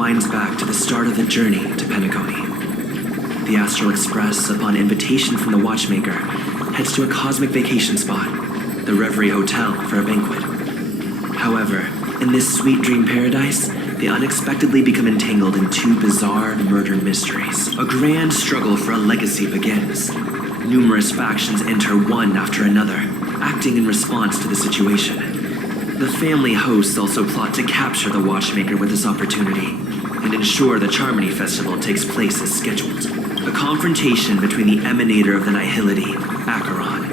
winds back to the start of the journey to Penacony. The Astral Express, upon invitation from the watchmaker, heads to a cosmic vacation spot, the Reverie Hotel, for a banquet. However, in this sweet dream paradise, they unexpectedly become entangled in two bizarre murder mysteries. A grand struggle for a legacy begins. Numerous factions enter one after another, acting in response to the situation. The family hosts also plot to capture the watchmaker with this opportunity and ensure the Charmony Festival takes place as scheduled. A confrontation between the emanator of the Nihility, Acheron,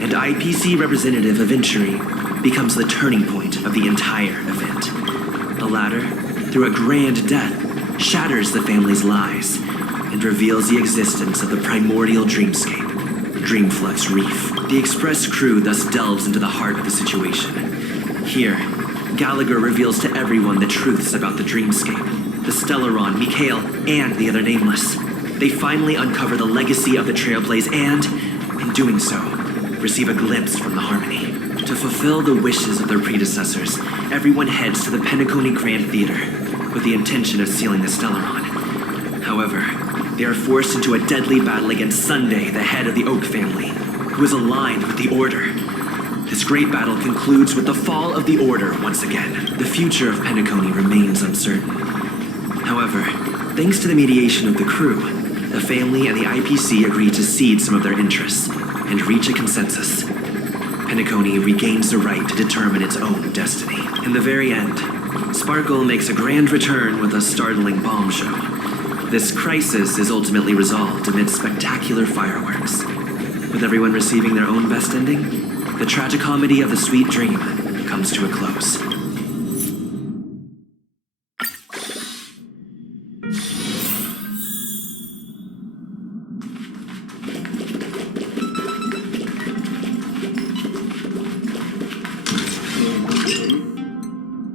and IPC representative of Venturi becomes the turning point of the entire event. The latter, through a grand death, shatters the family's lies and reveals the existence of the primordial dreamscape, Dreamflux Reef. The Express crew thus delves into the heart of the situation. Here, Gallagher reveals to everyone the truths about the dreamscape, the Stellaron, Mikhail, and the other Nameless. They finally uncover the legacy of the Trailblaze and, in doing so, receive a glimpse from the Harmony. To fulfill the wishes of their predecessors, everyone heads to the Penacony Grand Theater with the intention of sealing the Stellaron. However, they are forced into a deadly battle against Sunday, the head of the Oak family, who is aligned with the Order. This great battle concludes with the fall of the Order once again. The future of Penacony remains uncertain. However, thanks to the mediation of the crew, the family and the IPC agree to cede some of their interests and reach a consensus. Penacony regains the right to determine its own destiny. In the very end, Sparkle makes a grand return with a startling bomb show. This crisis is ultimately resolved amid spectacular fireworks. With everyone receiving their own best ending, the tragicomedy of the sweet dream comes to a close.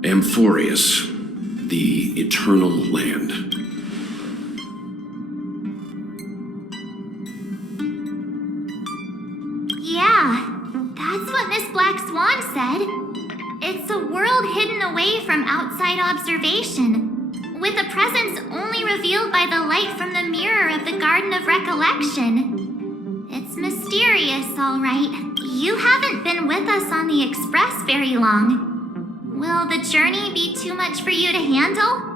Amphorius, the Eternal Land. Yeah, that's what Miss Black Swan said. It's a world hidden away from outside observation, with a presence only revealed by the light from the mirror of the Garden of Recollection. It's mysterious, all right. You haven't been with us on the Express very long. Will the journey be too much for you to handle?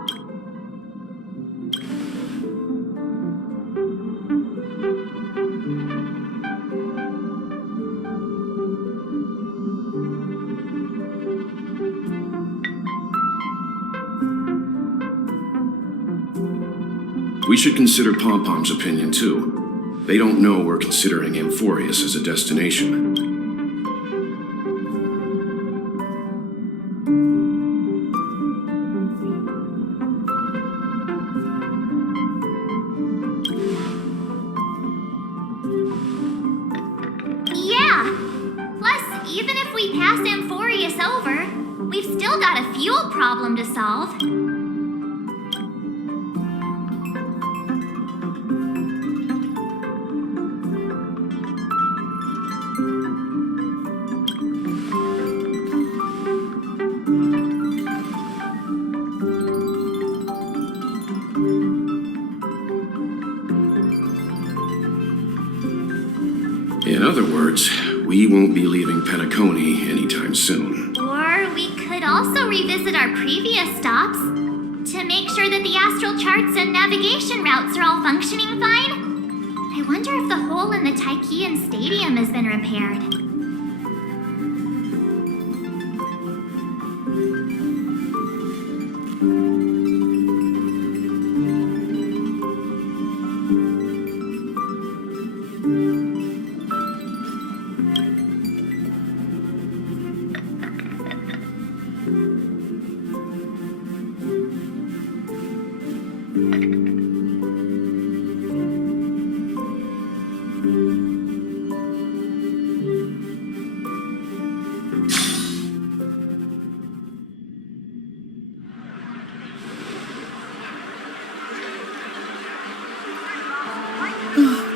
We should consider Pom-Pom's opinion, too. They don't know we're considering Amphorius as a destination. Yeah! Plus, even if we pass Amphorius over, we've still got a fuel problem to solve. In other words, we won't be leaving Penacony anytime soon. Or we could also revisit our previous stops to make sure that the astral charts and navigation routes are all functioning fine. I wonder if the hole in the Tychean Stadium has been repaired.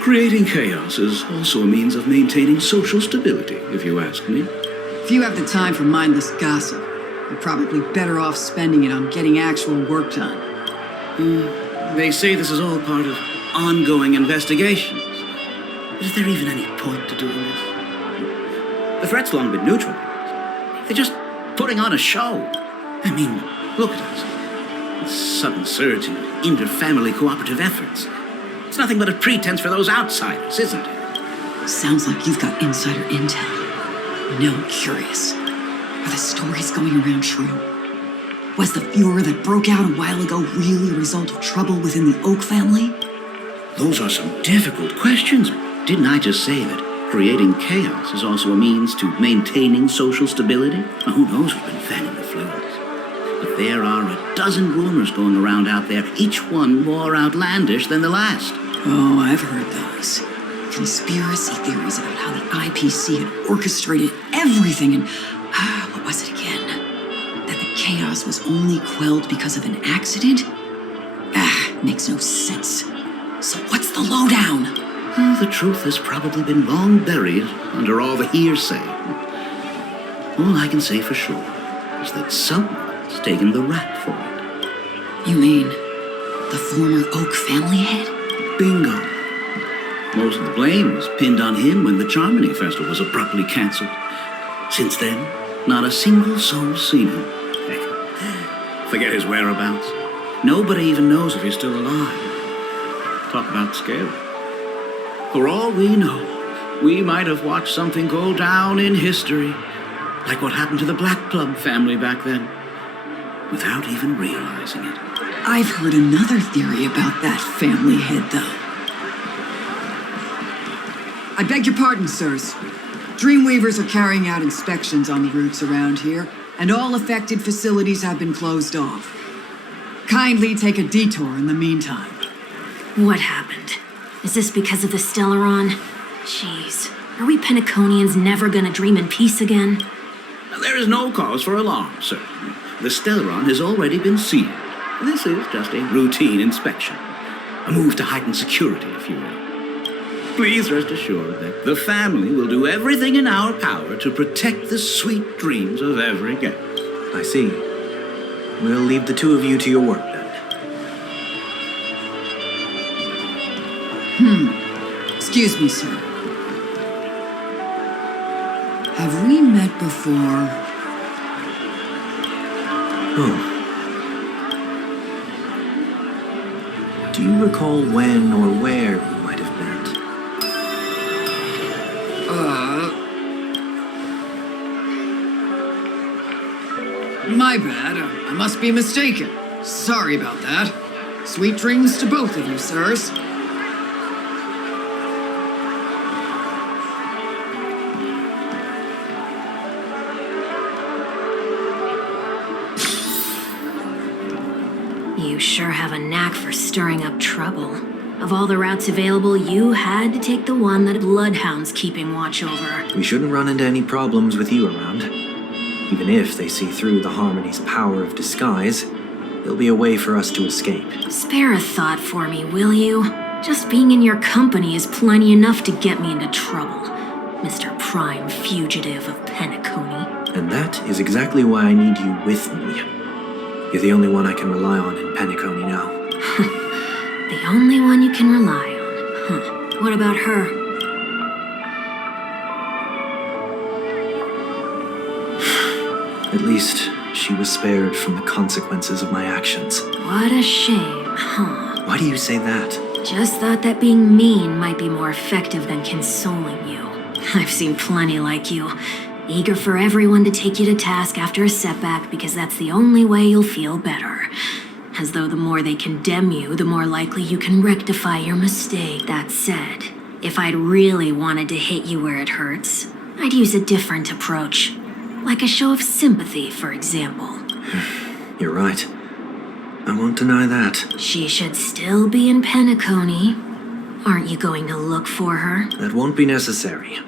Creating chaos is also a means of maintaining social stability, if you ask me. If you have the time for mindless gossip, you're probably better off spending it on getting actual work done. They say this is all part of ongoing investigations. But is there even any point to doing this? The threat's long been neutralized. They're just putting on a show. I mean, look at us. This sudden surge in inter-family cooperative efforts. It's nothing but a pretense for those outsiders, isn't it? Sounds like you've got insider intel. Now I'm curious. Are the stories going around true? Was the furor that broke out a while ago really a result of trouble within the Oak family? Those are some difficult questions. Didn't I just say that creating chaos is also a means to maintaining social stability? Well, who knows who's been fanning the flames? But there are a dozen rumors going around out there, each one more outlandish than the last. Oh, I've heard those. Conspiracy theories about how the IPC had orchestrated everything and... what was it again? That the chaos was only quelled because of an accident? Makes no sense. So what's the lowdown? The truth has probably been long buried under all the hearsay. All I can say for sure is that someone's taken the rap for it. You mean the former Oak family head? Bingo. Most of the blame was pinned on him when the Charmony Festival was abruptly cancelled. Since then, not a single soul's seen him. Heck, forget his whereabouts. Nobody even knows if he's still alive. Talk about scary. For all we know, we might have watched something go down in history, like what happened to the Black Plum family back then, without even realizing it. I've heard another theory about that family head, though. I beg your pardon, sirs. Dreamweavers are carrying out inspections on the routes around here, and all affected facilities have been closed off. Kindly take a detour in the meantime. What happened? Is this because of the Stellaron? Jeez, are we Penaconians never gonna dream in peace again? There is no cause for alarm, sir. The Stellaron has already been sealed. This is just a routine inspection. A move to heighten security, if you will. Please rest assured that the family will do everything in our power to protect the sweet dreams of every guest. I see. We'll leave the two of you to your work then. Excuse me, sir. Have we met before? Oh. Do you recall when or where we might have met? My bad. I must be mistaken. Sorry about that. Sweet dreams to both of you, sirs. You sure have a knack for stirring up trouble. Of all the routes available, you had to take the one that a bloodhound's keeping watch over. We shouldn't run into any problems with you around. Even if they see through the Harmony's power of disguise, there'll be a way for us to escape. Spare a thought for me, will you? Just being in your company is plenty enough to get me into trouble, Mr. Prime Fugitive of Penacony. And that is exactly why I need you with me. You're the only one I can rely on in Penacony now. The only one you can rely on. Huh. What about her? At least, she was spared from the consequences of my actions. What a shame, huh? Why do you say that? Just thought that being mean might be more effective than consoling you. I've seen plenty like you. Eager for everyone to take you to task after a setback because that's the only way you'll feel better. As though the more they condemn you, the more likely you can rectify your mistake. That said, if I'd really wanted to hit you where it hurts, I'd use a different approach. Like a show of sympathy, for example. You're right. I won't deny that. She should still be in Penacony. Aren't you going to look for her? That won't be necessary.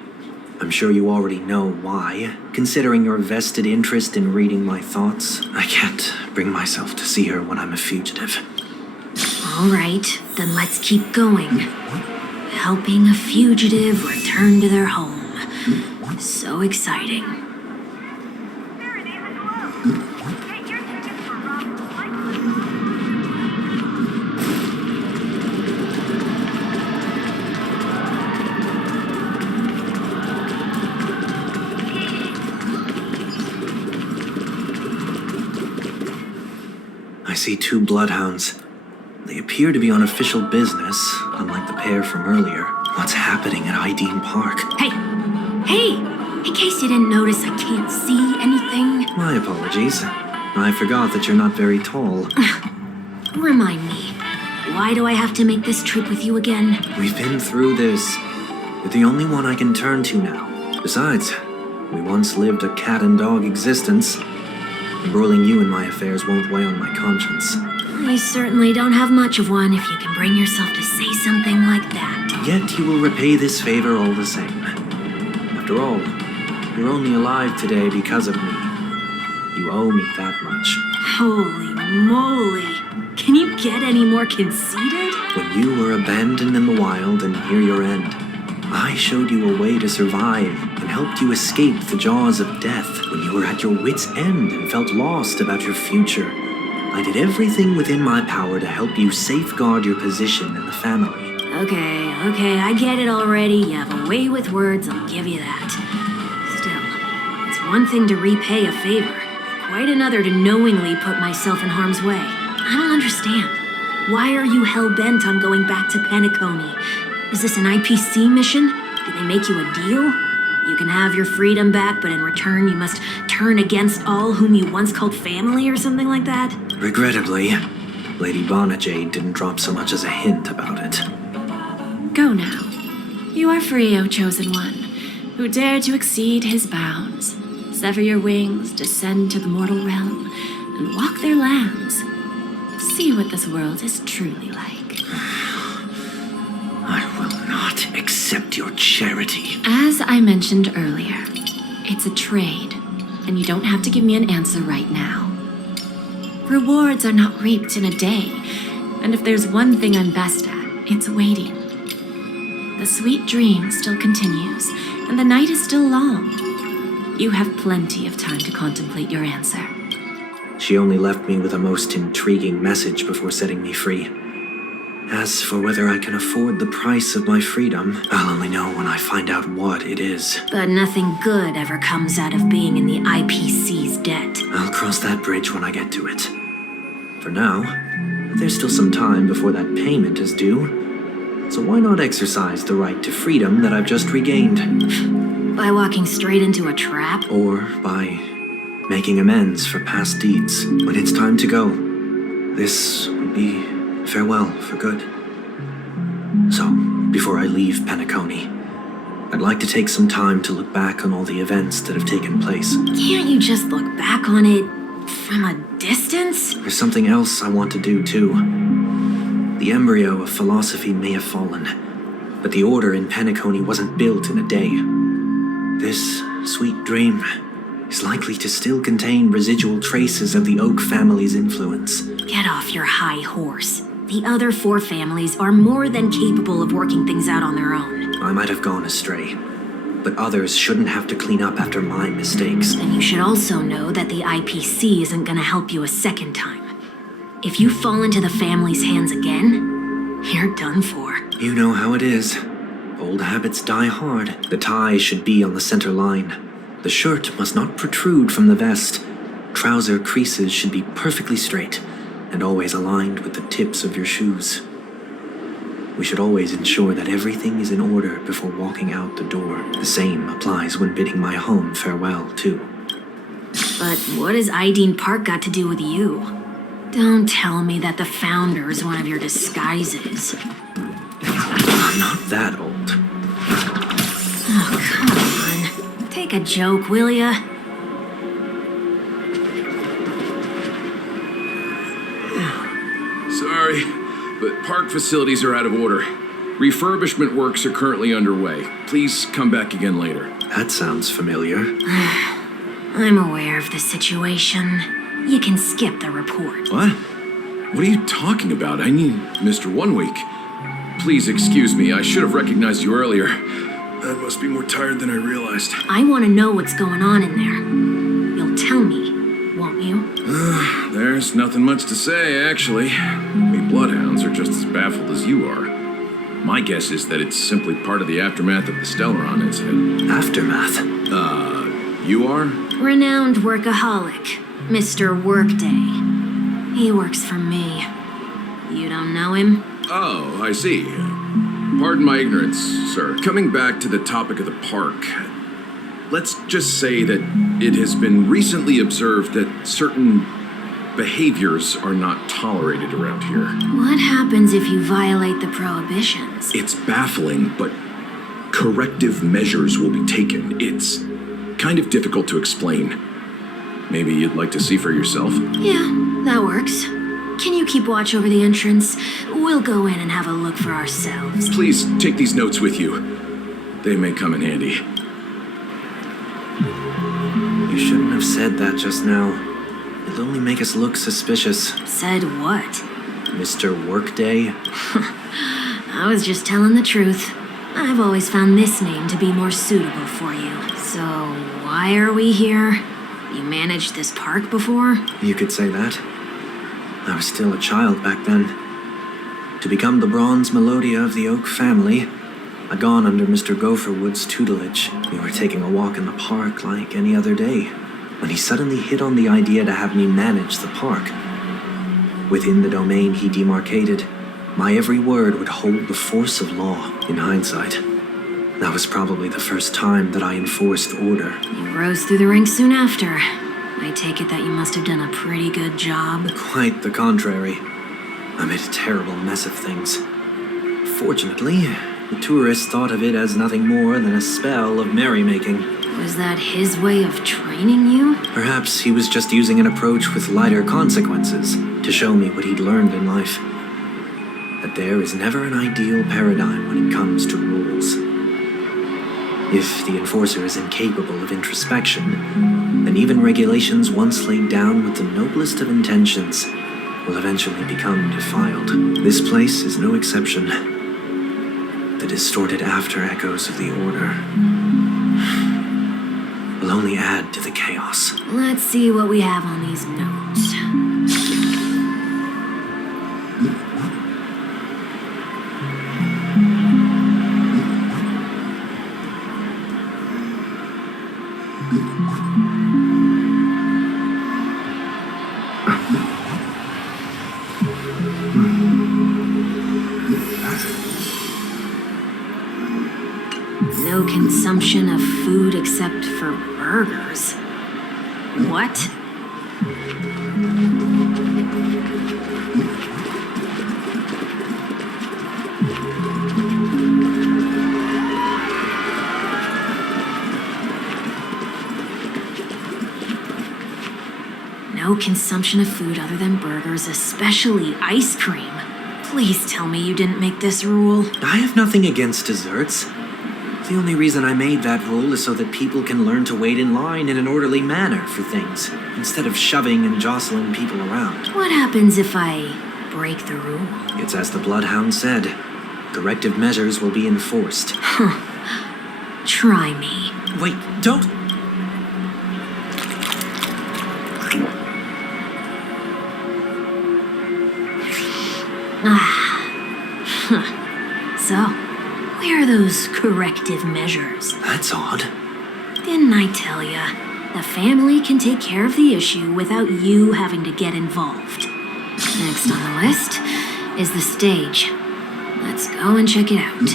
I'm sure you already know why. Considering your vested interest in reading my thoughts, I can't bring myself to see her when I'm a fugitive. All right, then let's keep going. Helping a fugitive return to their home. So exciting. I see 2 bloodhounds. They appear to be on official business, unlike the pair from earlier. What's happening at Ideen Park? Hey! Hey! In case you didn't notice, I can't see anything. My apologies. I forgot that you're not very tall. Remind me, why do I have to make this trip with you again? We've been through this. You're the only one I can turn to now. Besides, we once lived a cat and dog existence. Embroiling you in my affairs won't weigh on my conscience. You certainly don't have much of one if you can bring yourself to say something like that. Yet you will repay this favor all the same. After all, you're only alive today because of me. You owe me that much. Holy moly! Can you get any more conceited? When you were abandoned in the wild and near your end, I showed you a way to survive and helped you escape the jaws of death. When you were at your wit's end and felt lost about your future, I did everything within my power to help you safeguard your position in the family. Okay, I get it already. You have a way with words, I'll give you that. Still, it's one thing to repay a favor, quite another to knowingly put myself in harm's way. I don't understand. Why are you hell-bent on going back to Penacony? Is this an IPC mission? Did they make you a deal? You can have your freedom back, but in return you must turn against all whom you once called family or something like that? Regrettably, Lady Bonajade didn't drop so much as a hint about it. Go now. You are free, O Chosen One, who dare to exceed his bounds. Sever your wings, descend to the mortal realm, and walk their lands. See what this world is truly like. I will not accept your charity. As I mentioned earlier, it's a trade, and you don't have to give me an answer right now. Rewards are not reaped in a day, and if there's one thing I'm best at, it's waiting. The sweet dream still continues, and the night is still long. You have plenty of time to contemplate your answer. She only left me with a most intriguing message before setting me free. As for whether I can afford the price of my freedom, I'll only know when I find out what it is. But nothing good ever comes out of being in the IPC's debt. I'll cross that bridge when I get to it. For now, there's still some time before that payment is due. So why not exercise the right to freedom that I've just regained? By walking straight into a trap? Or by making amends for past deeds. When it's time to go, this would be farewell for good. So, before I leave Penacony, I'd like to take some time to look back on all the events that have taken place. Can't you just look back on it from a distance? There's something else I want to do, too. The embryo of philosophy may have fallen, but the order in Penacony wasn't built in a day. This sweet dream is likely to still contain residual traces of the Oak family's influence. Get off your high horse. The other 4 families are more than capable of working things out on their own. I might have gone astray, but others shouldn't have to clean up after my mistakes. And you should also know that the IPC isn't gonna help you a second time. If you fall into the family's hands again, you're done for. You know how it is. Old habits die hard. The tie should be on the center line. The shirt must not protrude from the vest. Trouser creases should be perfectly straight and always aligned with the tips of your shoes. We should always ensure that everything is in order before walking out the door. The same applies when bidding my home farewell, too. But what has Ideen Park got to do with you? Don't tell me that the Founder is one of your disguises. I'm not that old. Oh, come on. Take a joke, will ya? Sorry, but park facilities are out of order. Refurbishment works are currently underway. Please come back again later. That sounds familiar. I'm aware of the situation. You can skip the report. What? What are you talking about? I need Mr. 1 Week. Please excuse me. I should have recognized you earlier. I must be more tired than I realized. I want to know what's going on in there. You'll tell me, won't you? There's nothing much to say, actually. We bloodhounds are just as baffled as you are. My guess is that it's simply part of the aftermath of the Stellaron incident. Aftermath? You are? Renowned workaholic, Mr. Workday. He works for me. You don't know him? Oh, I see. Pardon my ignorance, sir. Coming back to the topic of the park, let's just say that it has been recently observed that certain behaviors are not tolerated around here. What happens if you violate the prohibitions? It's baffling, but corrective measures will be taken. It's kind of difficult to explain. Maybe you'd like to see for yourself? Yeah, that works. Can you keep watch over the entrance? We'll go in and have a look for ourselves. Please take these notes with you. They may come in handy. You shouldn't have said that just now. It'll only make us look suspicious. Said what? Mr. Workday? I was just telling the truth. I've always found this name to be more suitable for you. So, why are we here? You managed this park before? You could say that. I was still a child back then. To become the bronze Melodia of the Oak family, I'd gone under Mr. Gopherwood's tutelage. We were taking a walk in the park like any other day, when he suddenly hit on the idea to have me manage the park. Within the domain he demarcated, my every word would hold the force of law. In hindsight, that was probably the first time that I enforced order. You rose through the ranks soon after. I take it that you must have done a pretty good job. Quite the contrary. I made a terrible mess of things. Fortunately, the tourists thought of it as nothing more than a spell of merrymaking. Was that his way of training you? Perhaps he was just using an approach with lighter consequences to show me what he'd learned in life. That there is never an ideal paradigm when it comes to rules. If the enforcer is incapable of introspection, then even regulations once laid down with the noblest of intentions will eventually become defiled. This place is no exception. The distorted after echoes of the order will only add to the chaos. Let's see what we have on these notes. No consumption of food except for burgers. What? No consumption of food other than burgers, especially ice cream. Please tell me you didn't make this rule. I have nothing against desserts. The only reason I made that rule is so that people can learn to wait in line in an orderly manner for things, instead of shoving and jostling people around. What happens if I break the rule? It's as the Bloodhound said. Corrective measures will be enforced. Try me. Wait, don't... So, where are those corrective measures? That's odd. Didn't I tell ya? The family can take care of the issue without you having to get involved. Next on the list is the stage. Let's go and check it out.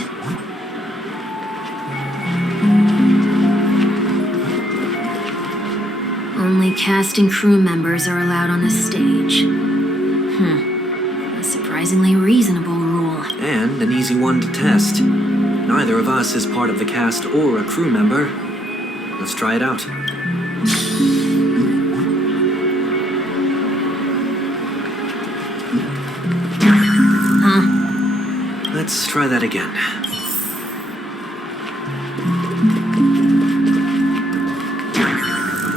Only cast and crew members are allowed on the stage. A surprisingly reasonable rule. And an easy one to test. Neither of us is part of the cast or a crew member. Let's try it out. Let's try that again.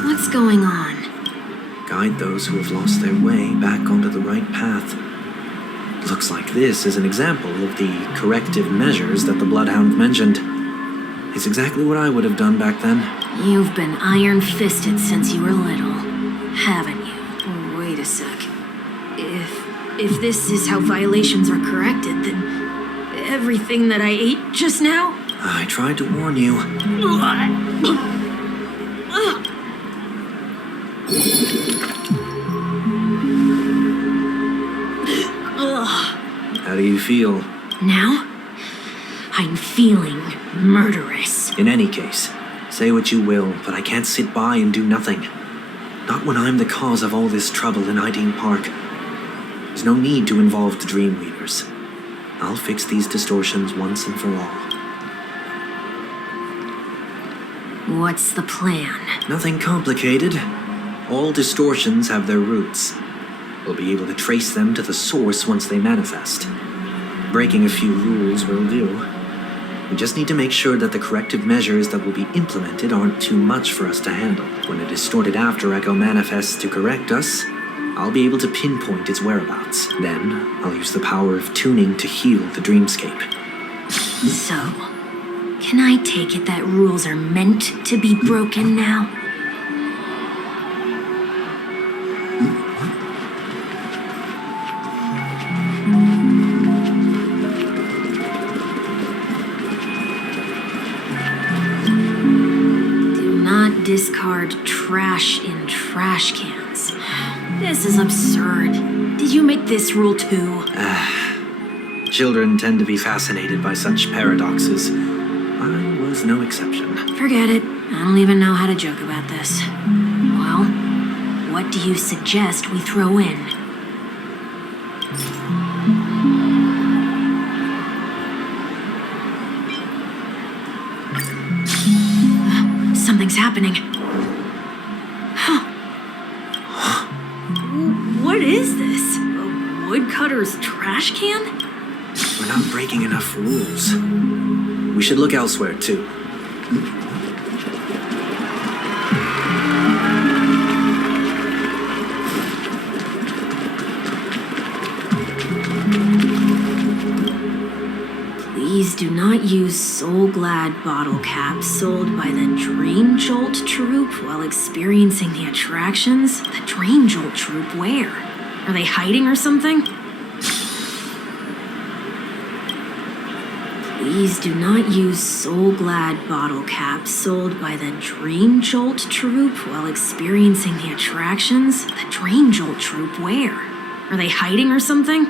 What's going on? Guide those who have lost their way back onto the right path. Looks like this is an example of the corrective measures that the Bloodhound mentioned. It's exactly what I would have done back then. You've been iron-fisted since you were little, haven't you? Oh, wait a sec. If this is how violations are corrected, then everything that I ate just now? I tried to warn you. feel. Now? I'm feeling murderous. In any case, say what you will, but I can't sit by and do nothing. Not when I'm the cause of all this trouble in Ideen Park. There's no need to involve the Dream Weavers. I'll fix these distortions once and for all. What's the plan? Nothing complicated. All distortions have their roots. We'll be able to trace them to the source once they manifest. Breaking a few rules will do. We just need to make sure that the corrective measures that will be implemented aren't too much for us to handle. When a distorted after echo manifests to correct us, I'll be able to pinpoint its whereabouts. Then, I'll use the power of tuning to heal the dreamscape. So, can I take it that rules are meant to be broken now? Do not discard trash in trash cans. This is absurd. Did you make this rule too? Children tend to be fascinated by such paradoxes. I was no exception. Forget it. I don't even know how to joke about this. Well, what do you suggest we throw in? Something's happening. What is this? A woodcutter's trash can? We're not breaking enough rules. We should look elsewhere, too. Please do not use Soul Glad bottle caps sold by the Dream Jolt troupe while experiencing the attractions. The Dream Jolt troupe, where? Are they hiding or something? Please do not use Soul Glad bottle caps sold by the Dream Jolt troupe while experiencing the attractions. The Dream Jolt troupe, where? Are they hiding or something?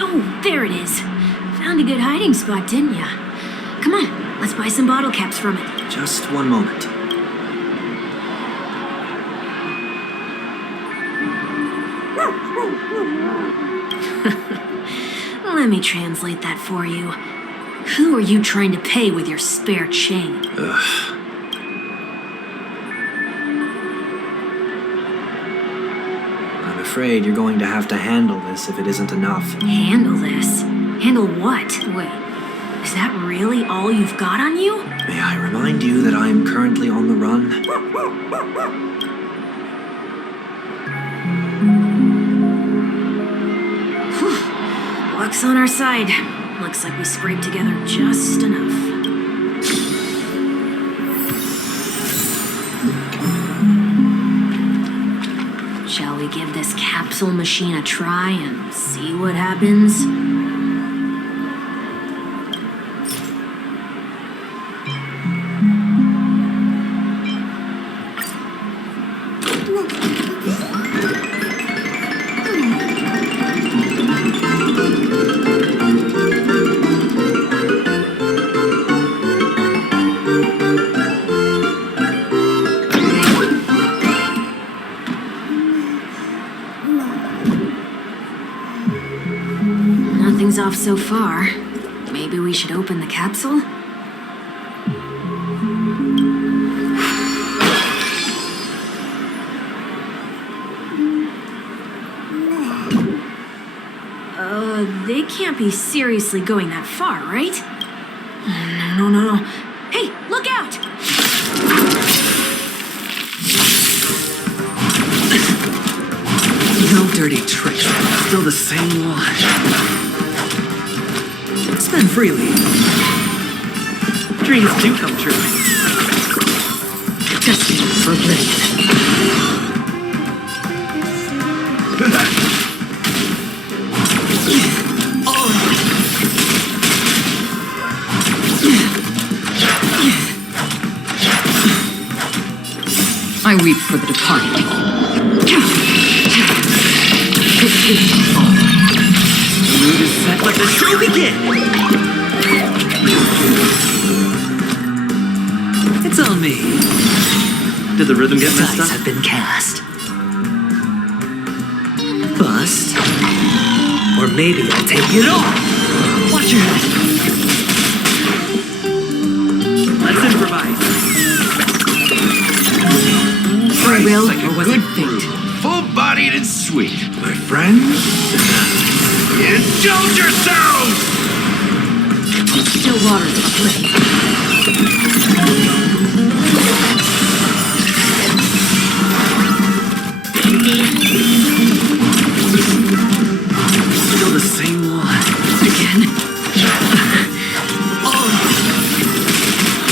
Oh, there it is. Found a good hiding spot, didn't ya? Come on, let's buy some bottle caps from it. Just one moment. Let me translate that for you. Who are you trying to pay with your spare chain? I'm afraid you're going to have to handle this if it isn't enough. Handle this? Handle what? Wait, is that really all you've got on you? May I remind you that I am currently on the run? Luck's on our side. Looks like we scraped together just enough. Shall we give this capsule machine a try and see what happens? Nothing's off so far. Maybe we should open the capsule? They can't be seriously going that far, right? No. Hey, look out! No dirty tricks. Still the same one. Spend freely. Dreams do come true. Destiny for oblivion. I weep for the departed. The mood is set. Let the show begin! It's on me. Did the rhythm get messed up? Dice have been cast. Bust. Or maybe I'll take it off. Watch your head. Let's improvise. Free will, like a or was good it fate? fruit, full-bodied and sweet. My friends, indulge yourselves! Still waters are plenty. Still the same one. Again.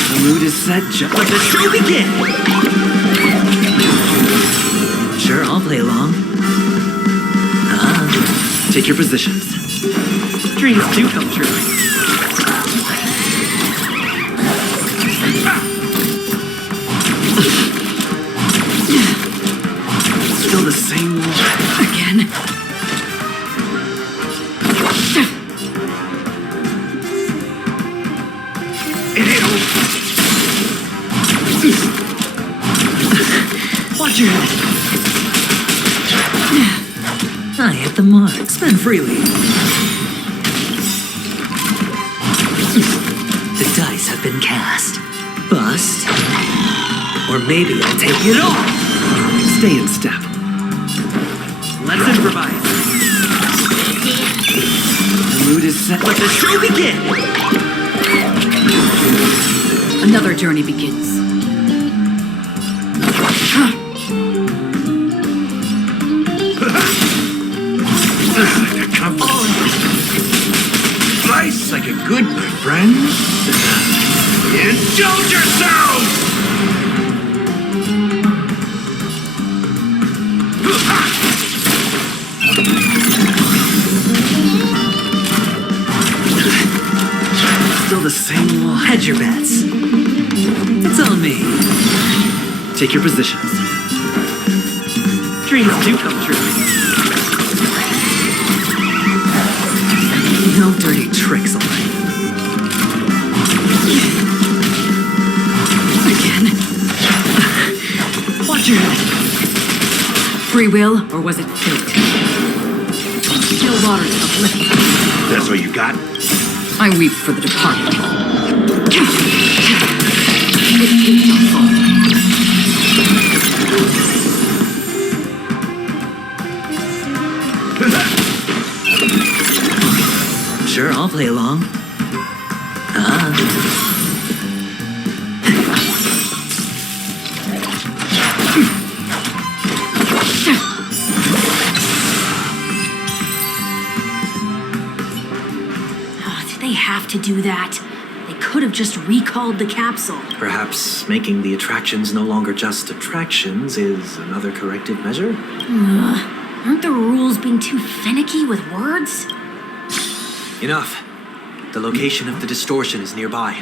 The mood is set. Just let the show begin! Sure, I'll play along. Take your positions. Dreams do come true. Still the same one. Again. Watch your head. I hit the mark. Spend freely. The dice have been cast. Bust. Or maybe I'll take it off. Stay in step. Let's improvise. The mood is set. Let the show begin! Another journey begins. Slice like a good, my friends. Indulge yourselves! Still the same one. Hedge your bets. It's on me. Take your positions. Dreams do come true. No dirty tricks, all right. Again. Watch your head. Free will, or was it fate? Still waters are plenty. That's all you got? I weep for the departed. Sure, I'll play along. Did they have to do that? They could have just recalled the capsule. Perhaps making the attractions no longer just attractions is another corrective measure? Aren't the rules being too finicky with words? Enough. The location of the distortion is nearby.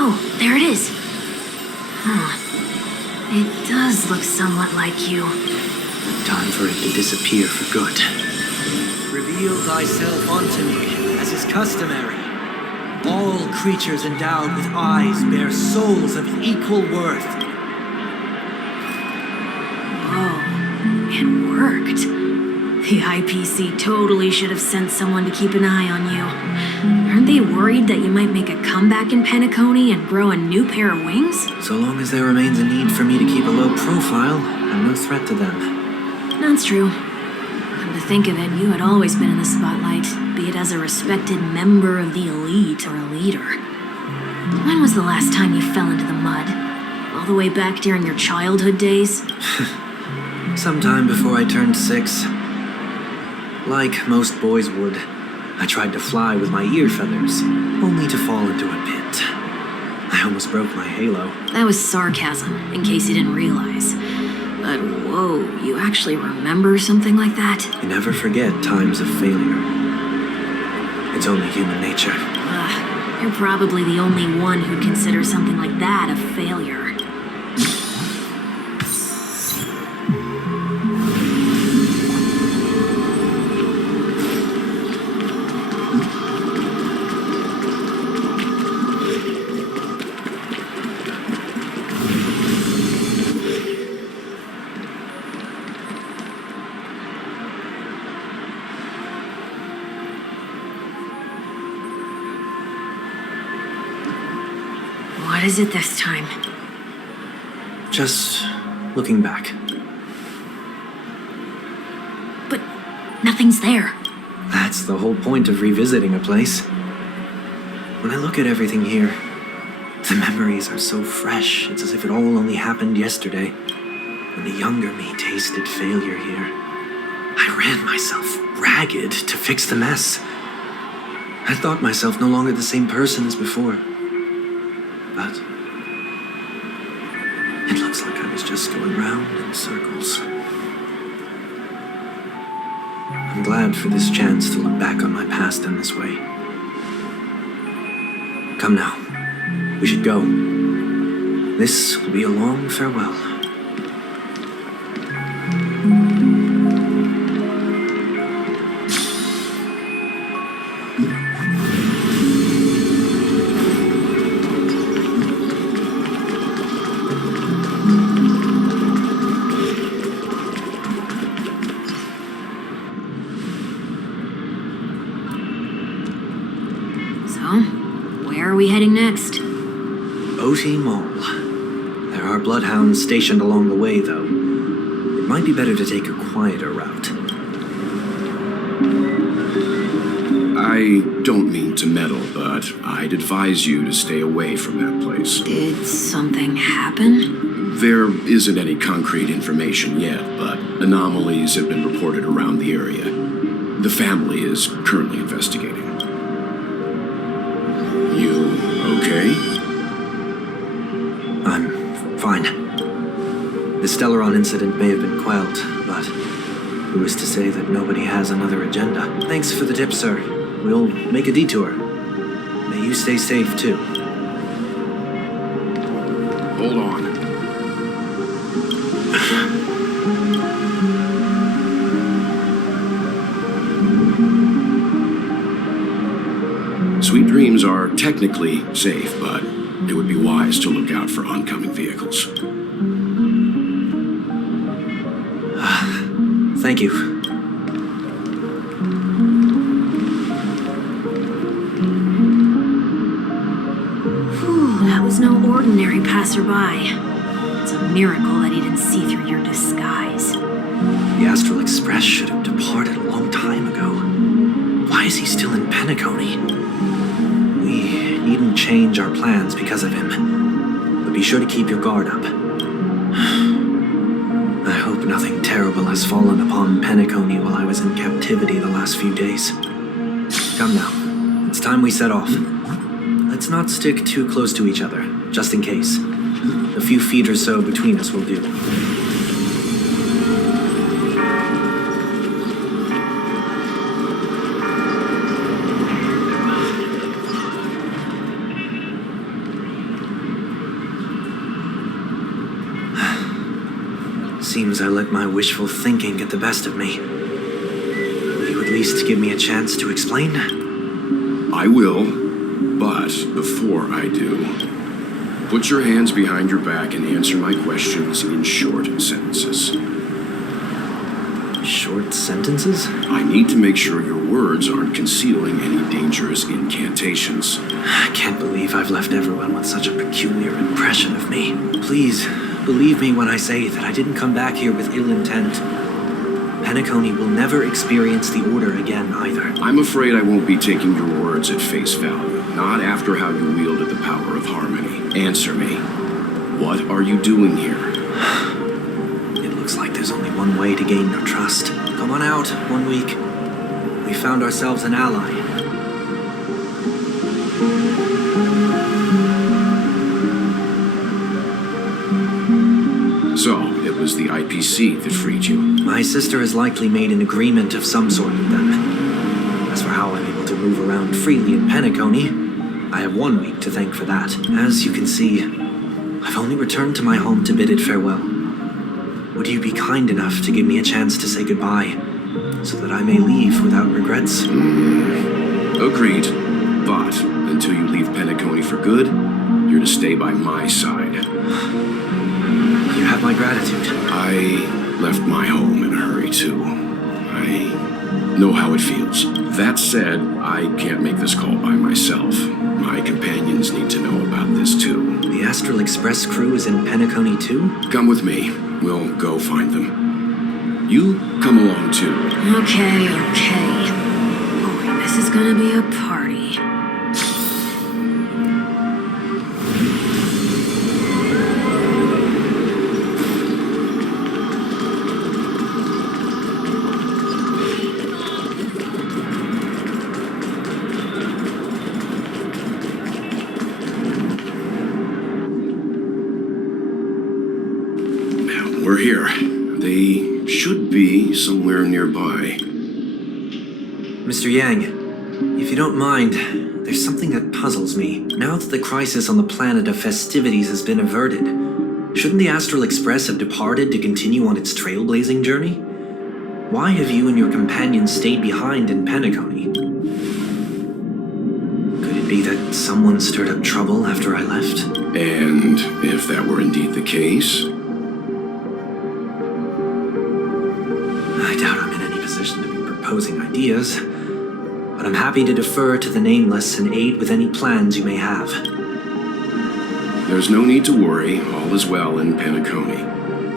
Oh, there it is. Huh. It does look somewhat like you. Time for it to disappear for good. Reveal thyself unto me, as is customary. All creatures endowed with eyes bear souls of equal worth. Oh, it worked. The IPC totally should have sent someone to keep an eye on you. Aren't they worried that you might make a comeback in Penacony and grow a new pair of wings? So long as there remains a need for me to keep a low profile, I'm no threat to them. That's true. Come to think of it, you had always been in the spotlight, be it as a respected member of the elite or a leader. When was the last time you fell into the mud? All the way back during your childhood days? Sometime before I turned 6. Like most boys would. I tried to fly with my ear feathers, only to fall into a pit. I almost broke my halo. That was sarcasm, in case you didn't realize. But whoa, you actually remember something like that? You never forget times of failure. It's only human nature. You're probably the only one who'd consider something like that a failure. What is it this time? Just looking back. But nothing's there. That's the whole point of revisiting a place. When I look at everything here, the memories are so fresh. It's as if it all only happened yesterday. When the younger me tasted failure here, I ran myself ragged to fix the mess. I thought myself no longer the same person as before. But it looks like I was just going round in circles. I'm glad for this chance to look back on my past in this way. Come now, we should go. This will be a long farewell. Where are we heading next? OT Mall. There are bloodhounds stationed along the way, though. It might be better to take a quieter route. I don't mean to meddle, but I'd advise you to stay away from that place. Did something happen? There isn't any concrete information yet, but anomalies have been reported around the area. The family is currently investigating. You okay? I'm fine. The Stellaron incident may have been quelled, but who is to say that nobody has another agenda? Thanks for the tip, sir. We'll make a detour. May you stay safe, too. Hold on. Sweet Dreams are technically safe, but it would be wise to look out for oncoming vehicles. Thank you. Whew, that was no ordinary passerby. It's a miracle that he didn't see through your disguise. The Astral Express should have departed a long time ago. Why is he still in Penacony? We needn't change our plans because of him. But be sure to keep your guard up. I hope nothing terrible has fallen upon Penacony while I was in captivity the last few days. Come now. It's time we set off. Let's not stick too close to each other, just in case. A few feet or so between us will do. Seems I let my wishful thinking get the best of me. Will you at least give me a chance to explain? I will, but before I do, put your hands behind your back and answer my questions in short sentences. Short sentences? I need to make sure your words aren't concealing any dangerous incantations. I can't believe I've left everyone with such a peculiar impression of me. Please, believe me when I say that I didn't come back here with ill intent. Penacony will never experience the Order again, either. I'm afraid I won't be taking your words at face value, not after how you wielded the power of harmony. Answer me. What are you doing here? It looks like there's only one way to gain your trust. Come on out, 1 week. We found ourselves an ally. So, it was the IPC that freed you. My sister has likely made an agreement of some sort with them. As for how I'm able to move around freely in Penacony, I have 1 week to thank for that. As you can see, I've only returned to my home to bid it farewell. Would you be kind enough to give me a chance to say goodbye, so that I may leave without regrets? Agreed. But until you leave Penacony for good, you're to stay by my side. You have my gratitude. I left my home in a hurry, too. I know how it feels. That said, I can't make this call by myself. My companions need to know about this, too. The Astral Express crew is in Penacony too? Come with me. We'll go find them. You come along, too. Okay. Boy, this is gonna be a party. We're here. They should be somewhere nearby. Mr. Yang, if you don't mind, there's something that puzzles me. Now that the crisis on the planet of festivities has been averted, shouldn't the Astral Express have departed to continue on its trailblazing journey? Why have you and your companions stayed behind in Penacony? Could it be that someone stirred up trouble after I left? And if that were indeed the case, I doubt I'm in any position to be proposing ideas, but I'm happy to defer to the Nameless and aid with any plans you may have. there's no need to worry. All is well in Penacony.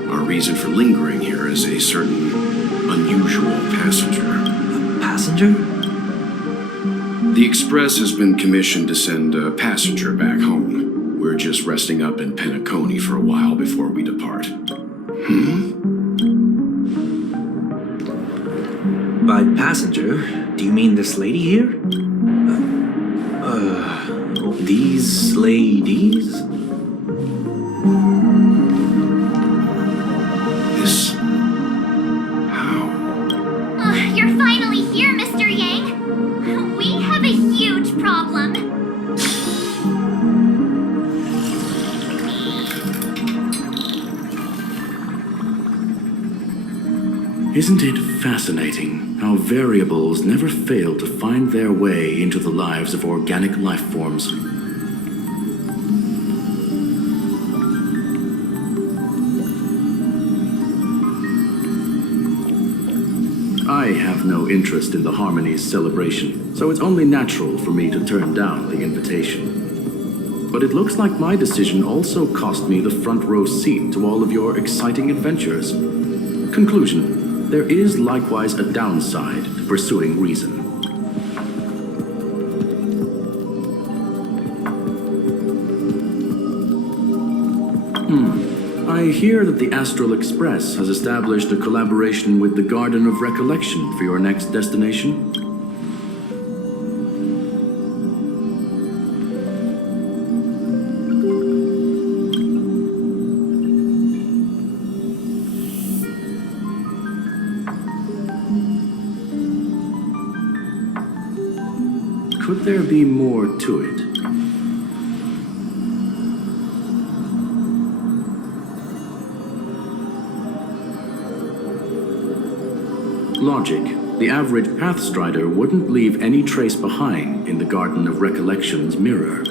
Our reason for lingering here is a certain unusual passenger. Passenger? The Express has been commissioned to send a passenger back home. We're just resting up in Penacony for a while before we depart. By passenger, do you mean this lady here? These ladies? This... how? You're finally here, Mr. Yang. We have a huge problem. Isn't it fascinating how variables never fail to find their way into the lives of organic life forms? I have no interest in the Harmony's celebration, so it's only natural for me to turn down the invitation. But it looks like my decision also cost me the front row seat to all of your exciting adventures. Conclusion: there is likewise a downside to pursuing reason. I hear that the Astral Express has established a collaboration with the Garden of Recollection for your next destination. Could there be more to it? Logic. The average Pathstrider wouldn't leave any trace behind in the Garden of Recollection's mirror.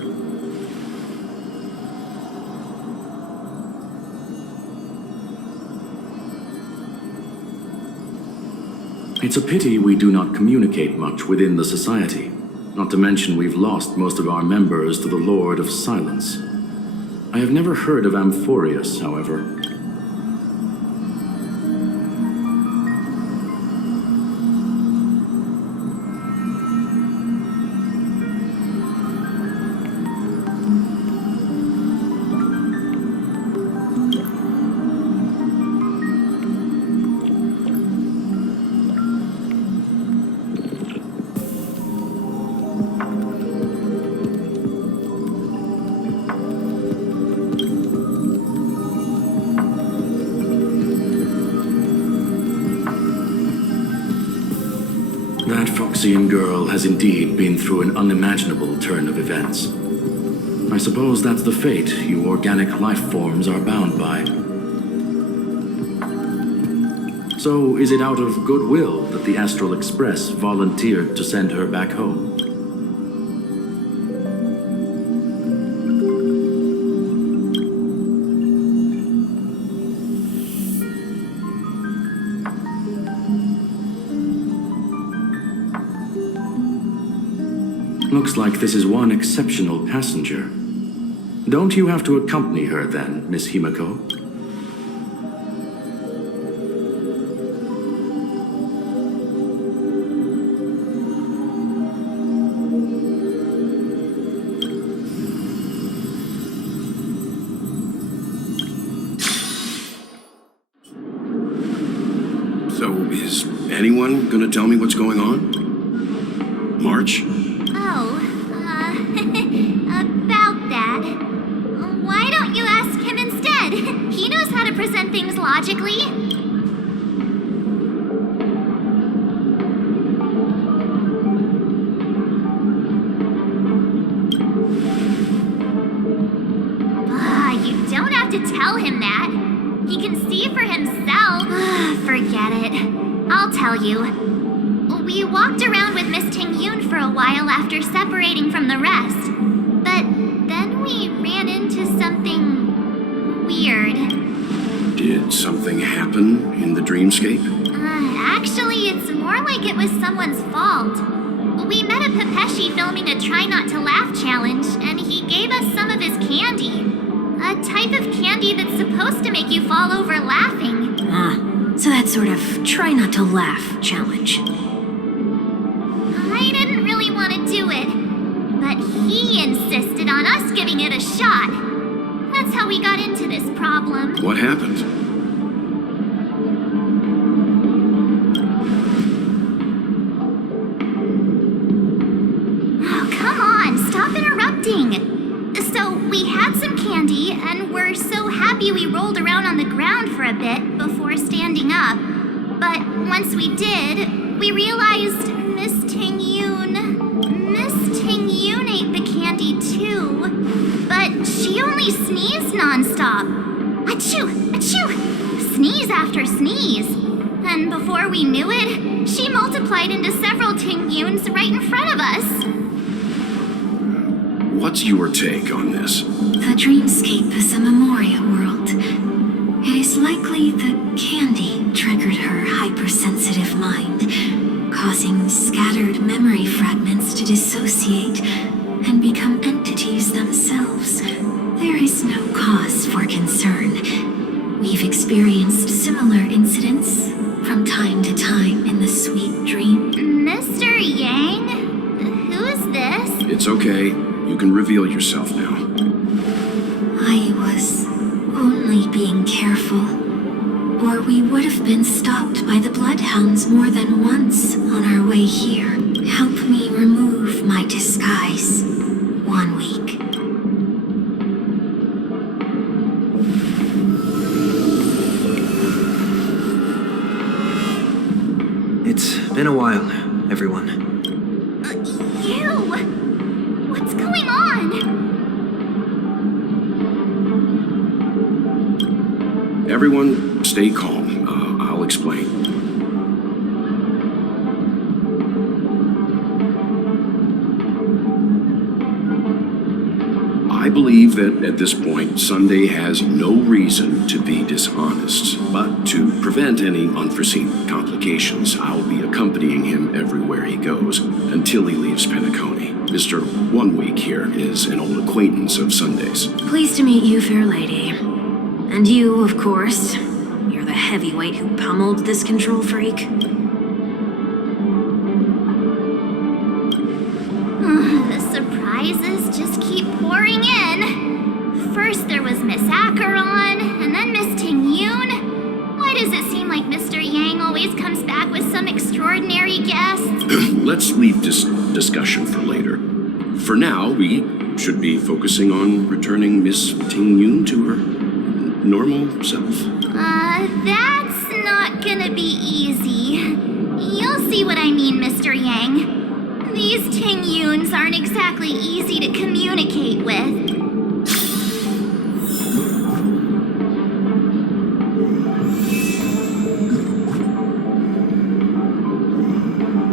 It's a pity we do not communicate much within the society. Not to mention we've lost most of our members to the Lord of Silence. I have never heard of Amphorius, however. That Foxian girl has indeed been through an unimaginable turn of events. I suppose that's the fate you organic life forms are bound by. So, is it out of goodwill that the Astral Express volunteered to send her back home? Looks like this is one exceptional passenger. Don't you have to accompany her then, Miss Himiko? So, is anyone gonna tell me what's going on? March? About that. Why don't you ask him instead? He knows how to present things logically. You don't have to tell him that. He can see for himself. Forget it. I'll tell you. We walked around with Miss Ting-Yoon for a while after separating from the rest. But then we ran into something weird. Did something happen in the dreamscape? Actually, it's more like it was someone's fault. We met a Pepeshi filming a Try Not to Laugh challenge, and he gave us some of his candy. A type of candy that's supposed to make you fall over laughing. So that sort of try not to laugh challenge. I didn't really want to do it, but he insisted on us giving it a shot. That's how we got into this problem. What happened? Oh, come on, stop interrupting. So, we had some candy, and we're so happy we rolled around on the ground for a bit before standing up. But once we did, we realized Miss Ting-Yoon ate the candy too. But she only sneezed nonstop. Achoo! Achoo! Sneeze after sneeze. And before we knew it, she multiplied into several Ting-Yoons right in front of us. What's your take on this? The dreamscape is a memoria world. It is likely the candy triggered her hypersensitive mind, causing scattered memory fragments to dissociate and become entities themselves. There is no cause for concern. We've experienced similar incidents from time to time in the sweet dream. Mr. Yang? Who is this? It's okay. You can reveal yourself now. I was only being careful, or we would have been stopped by the bloodhounds more than once on our way here. Help me remove my disguise. 1 week. It's been a while, everyone. You! What's going on? Everyone, stay calm. I'll explain. I believe that at this point, Sunday has no reason to be dishonest. But to prevent any unforeseen complications, I'll be accompanying him everywhere he goes until he leaves Penacony. Mr. 1 Week here is an old acquaintance of Sunday's. Pleased to meet you, fair lady. And you, of course. You're the heavyweight who pummeled this control freak. The surprises just keep pouring in. First there was Miss Acheron, and then Miss Ting-Yoon. Why does it seem like Mr. Yang always comes back with some extraordinary guest? Let's leave this discussion for later. For now, we should be focusing on returning Miss Ting-Yoon to her normal self. That's not gonna be easy. You'll see what I mean, Mr. Yang. These Ting Yuns aren't exactly easy to communicate with.